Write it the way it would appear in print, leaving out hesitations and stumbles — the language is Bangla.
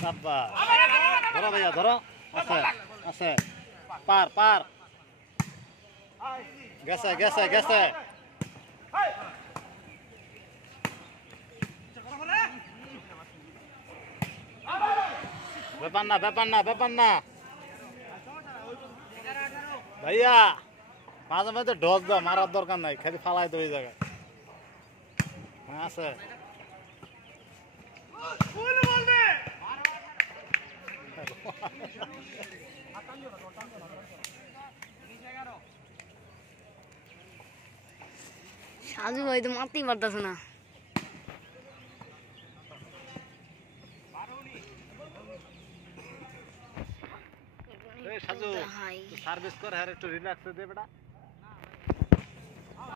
शाबाश धरो भैया धरो আছে আছে পার পার গেছে গেছে গেছে ব্যাপার না ব্যাপার না ব্যাপার না ভাইয়া মাঝে মাঝে ঢস দাও মারার দরকার নাই খালি ফালাই তো এই জায়গায় হ্যাঁ আছে সাজু ভাই তো মারতেই পারতেছে না সাজু সার্ভিস কর হ্যাঁ একটু রিল্যাক্সে দে বেটা